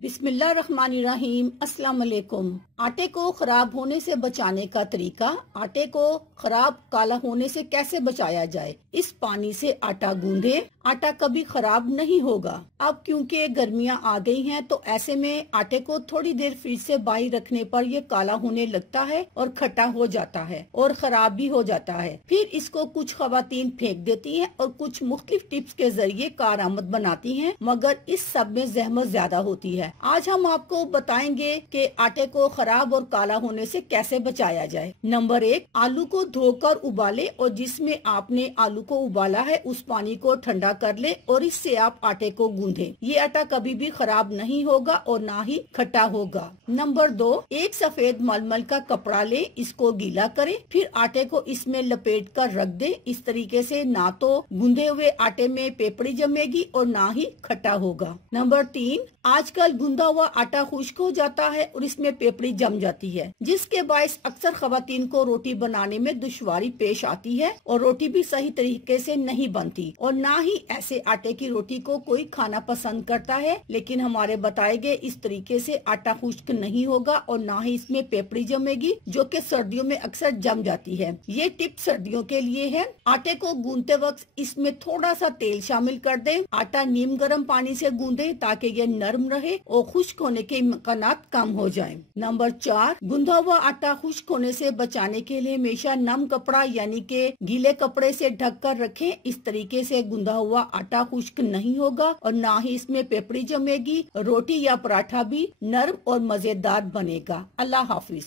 बिस्मिल्लाहिर्रहमानिर्रहीम। अस्सलाम वालेकुम। आटे को खराब होने से बचाने का तरीका। आटे को खराब काला होने से कैसे बचाया जाए। इस पानी से आटा गूंदे, आटा कभी खराब नहीं होगा। अब क्योंकि गर्मियां आ गई हैं तो ऐसे में आटे को थोड़ी देर फ्रिज से बाहर रखने पर ये काला होने लगता है और खट्टा हो जाता है और खराब भी हो जाता है। फिर इसको कुछ खवातीन फेंक देती हैं और कुछ मुख्तलिफ टिप्स के जरिए कारआमद बनाती हैं, मगर इस सब में जहमत ज्यादा होती है। आज हम आपको बताएंगे कि आटे को खराब और काला होने से कैसे बचाया जाए। नंबर 1, आलू को धोकर उबाले और जिसमें आपने आलू को उबाला है उस पानी को ठंडा कर ले और इससे आप आटे को गूंधे। ये आटा कभी भी खराब नहीं होगा और ना ही खट्टा होगा। नंबर 2, एक सफेद मलमल का कपड़ा ले, इसको गीला करें, फिर आटे को इसमें लपेट कर रख दे। इस तरीके से ना तो गूंधे हुए आटे में पेपड़ी जमेगी और ना ही खट्टा होगा। नंबर 3, आजकल गूंदा हुआ आटा खुश्क हो जाता है और इसमें पेपड़ी जम जाती है, जिसके बायस अक्सर खवातीन को रोटी बनाने में दुश्वारी पेश आती है और रोटी भी सही तरीके से नहीं बनती और ना ही ऐसे आटे की रोटी को कोई खाना पसंद करता है। लेकिन हमारे बताए गए इस तरीके से आटा खुश्क नहीं होगा और ना ही इसमें पेपड़ी जमेगी, जो कि सर्दियों में अक्सर जम जाती है। ये टिप सर्दियों के लिए है। आटे को गूंदते वक्त इसमें थोड़ा सा तेल शामिल कर दें। आटा नीम गर्म पानी से गूंदे ताकि ये नरम रहे और खुश्क होने के इम्कानात कम हो जाएं। नंबर 4, गूंदा हुआ आटा खुश्क होने से बचाने के लिए हमेशा नम कपड़ा यानी कि गीले कपड़े से ढक कर रखें। इस तरीके से गूंदा हुआ आटा खुश्क नहीं होगा और ना ही इसमें पेपड़ी जमेगी। रोटी या पराठा भी नरम और मजेदार बनेगा। अल्लाह हाफिज।